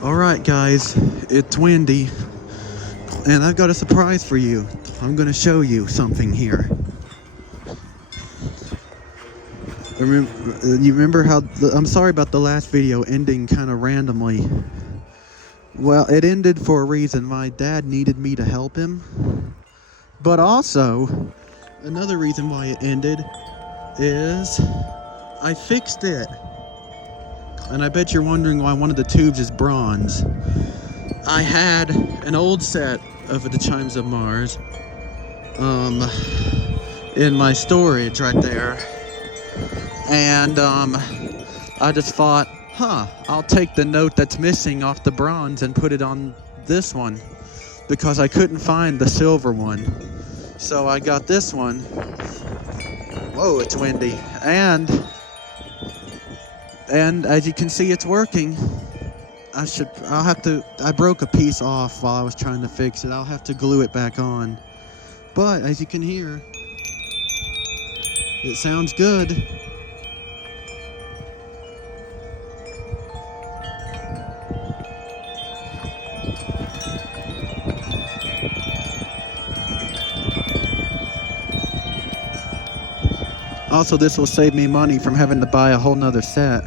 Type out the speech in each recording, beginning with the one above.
Alright guys, it's Wendy, and I've got a surprise for you. I'm gonna show you something here. You remember how, I'm sorry about the last video ending kind of randomly. Well, it ended for a reason. My dad needed me to help him. But also, another reason why it ended is I fixed it. And I bet you're wondering why one of the tubes is bronze. I had an old set of the Chimes of Mars in my storage right there. And I just thought, I'll take the note that's missing off the bronze and put it on this one, because I couldn't find the silver one. So I got this one. Whoa, it's windy. And as you can see, it's working. I broke a piece off while I was trying to fix it. I'll have to glue it back on. But as you can hear, it sounds good. Also, this will save me money from having to buy a whole nother set.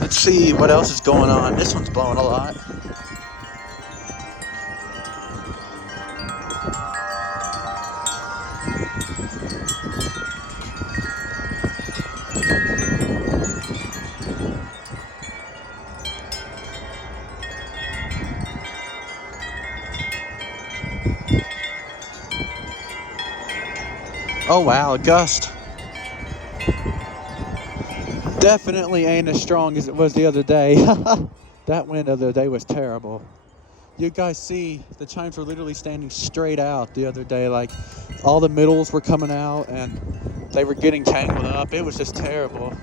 Let's see what else is going on. This one's blowing a lot. Oh wow, a gust. Definitely ain't as strong as it was the other day. That wind the other day was terrible. You guys see, the chimes were literally standing straight out the other day. Like, all the middles were coming out and they were getting tangled up. It was just terrible.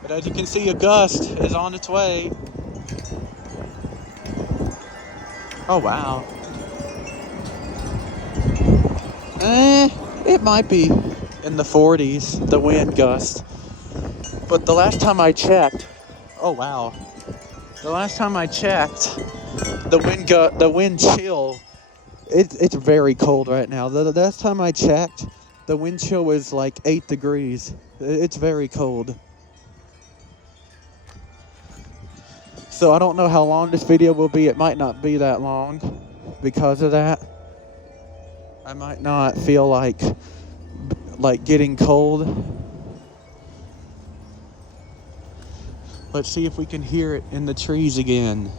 But as you can see, a gust is on its way. Oh wow. It might be in the 40s, the wind gust. But the last time I checked, oh wow. The last time I checked, the wind chill, it's very cold right now. The last time I checked, the wind chill was like 8 degrees. It's very cold. So I don't know how long this video will be. It might not be that long because of that. I might not feel like getting cold. Let's see if we can hear it in the trees again.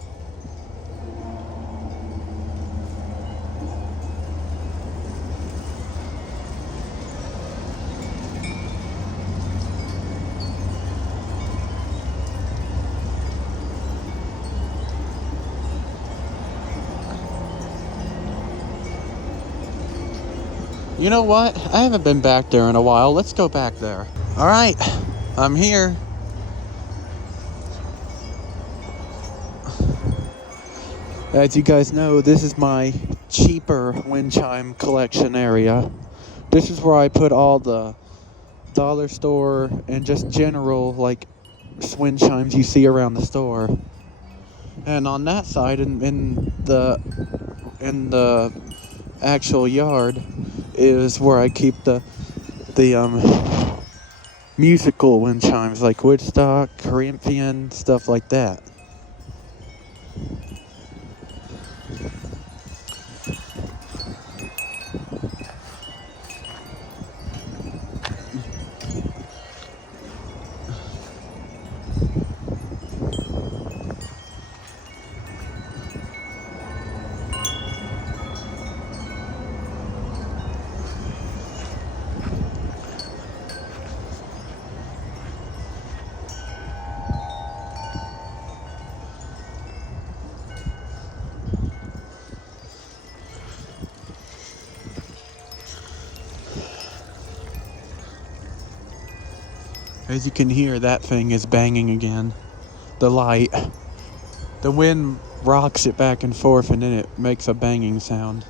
You know what? I haven't been back there in a while. Let's go back there. All right, I'm here. As you guys know, this is my cheaper wind chime collection area. This is where I put all the dollar store and just general wind chimes you see around the store. And on that side, in the actual yard, is where I keep the musical wind chimes, like Woodstock, Corinthian, stuff like that. As you can hear, that thing is banging again. The light. The wind rocks it back and forth and then it makes a banging sound.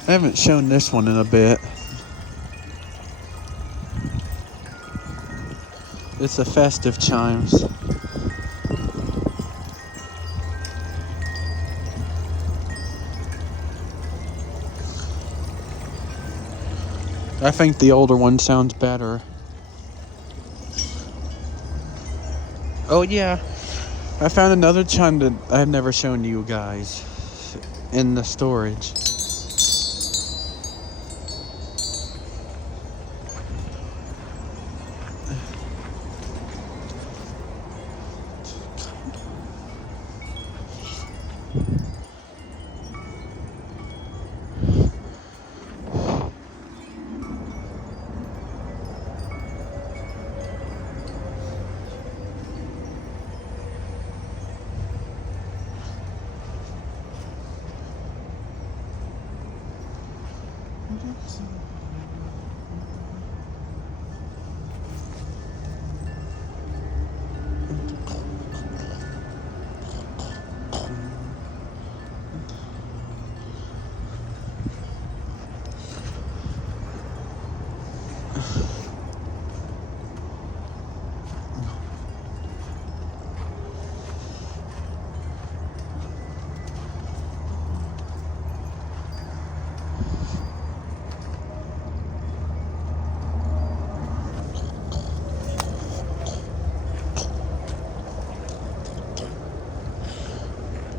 I haven't shown this one in a bit. It's the festive chimes. I think the older one sounds better. Oh yeah, I found another chime that I've never shown you guys in the storage.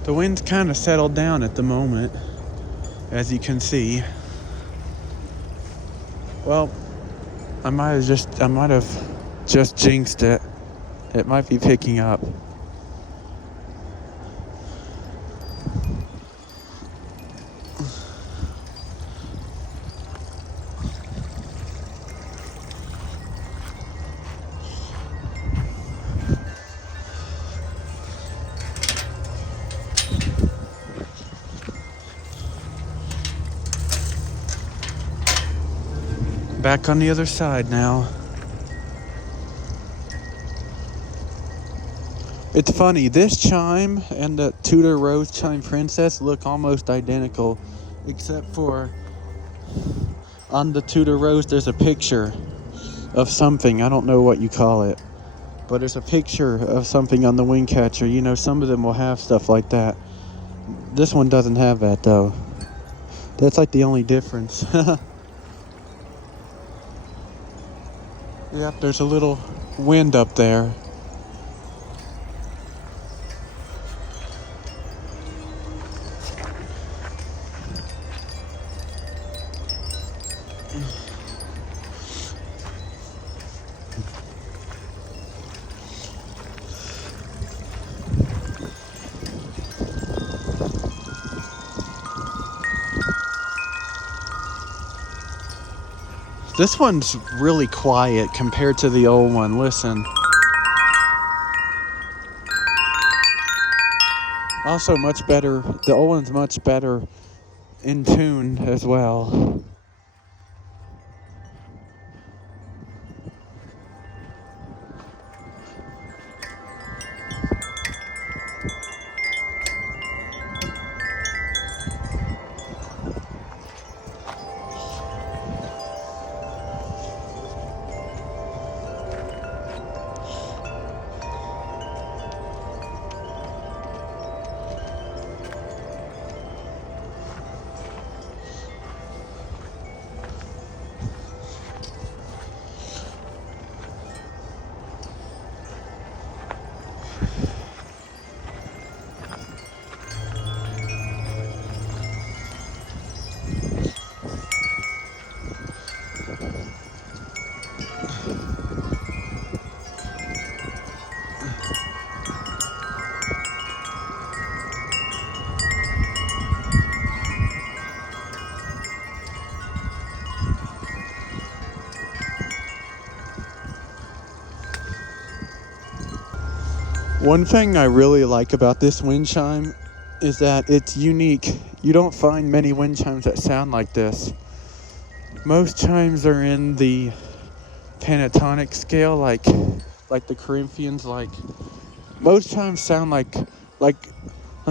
The wind's kind of settled down at the moment, as you can see. Well, I might have just jinxed it. It might be picking up. Back on the other side now. It's funny, this chime and the Tudor Rose Chime Princess look almost identical, except for on the Tudor Rose there's a picture of something. I don't know what you call it, but there's a picture of something on the wing catcher. You know, some of them will have stuff like that. This one doesn't have that though. That's like the only difference. Yep, there's a little wind up there. This one's really quiet compared to the old one. Listen. Also much better. The old one's much better in tune as well. One thing I really like about this wind chime is that it's unique. You don't find many wind chimes that sound like this. Most chimes are in the pentatonic scale, like the Corinthians. Like most chimes sound like let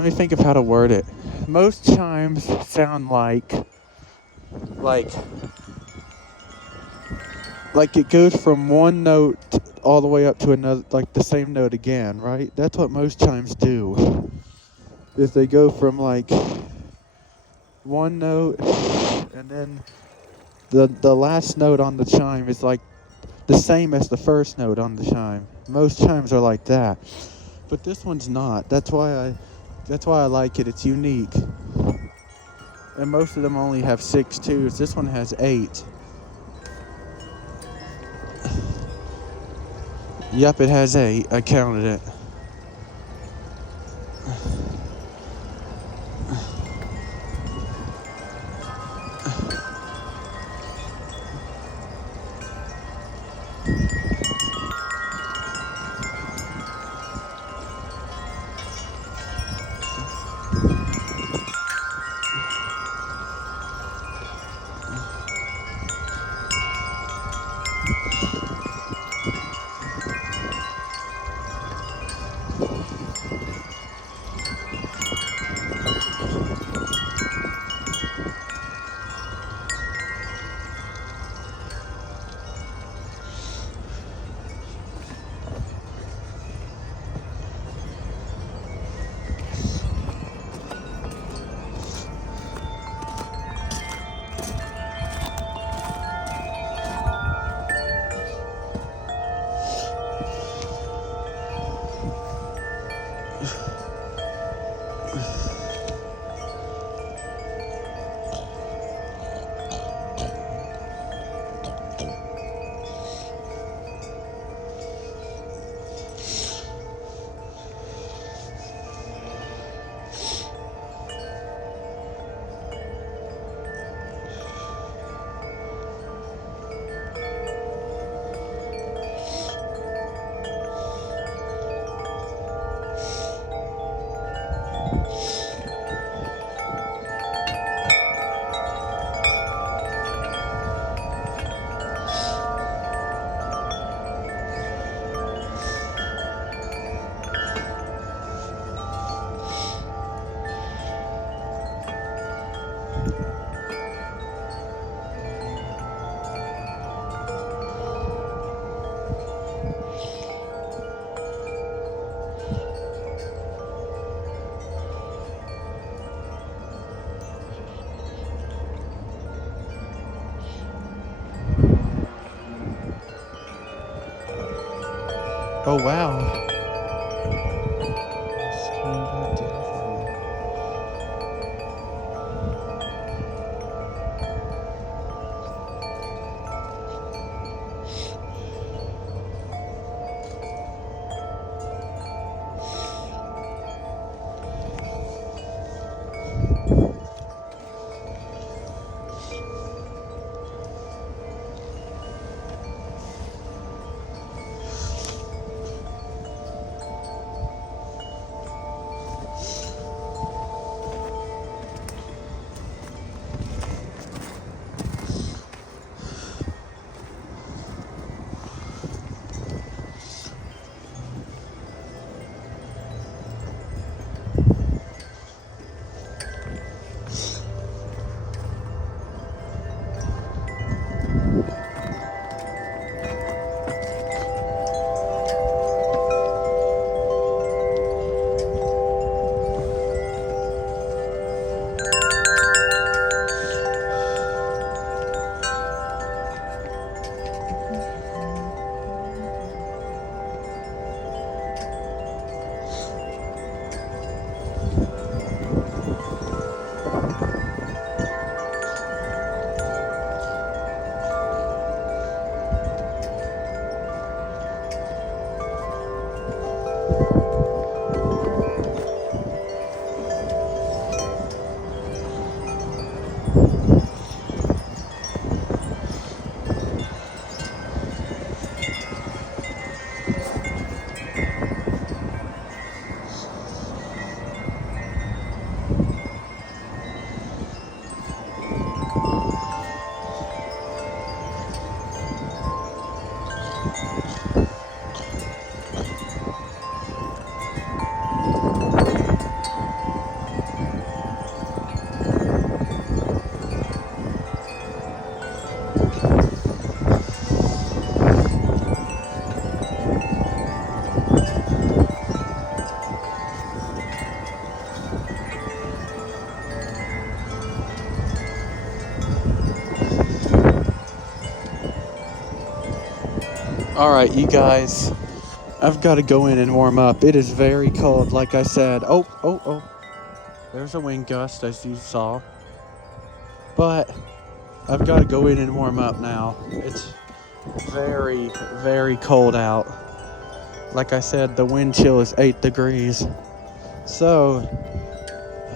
me think of how to word it. Most chimes sound like it goes from one note all the way up to another, like the same note again, right? That's what most chimes do. Is they go from like one note, and then the last note on the chime is like the same as the first note on the chime. Most chimes are like that, but this one's not. That's why I like it. It's unique, and most of them only have 6 twos. This one has 8. Yep, it has 8. I counted it. Oh wow. Alright, you guys. I've got to go in and warm up. It is very cold, like I said. Oh. There's a wind gust, as you saw. But I've got to go in and warm up now. It's very, very cold out. Like I said, the wind chill is 8 degrees. So,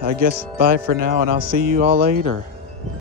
I guess bye for now, and I'll see you all later.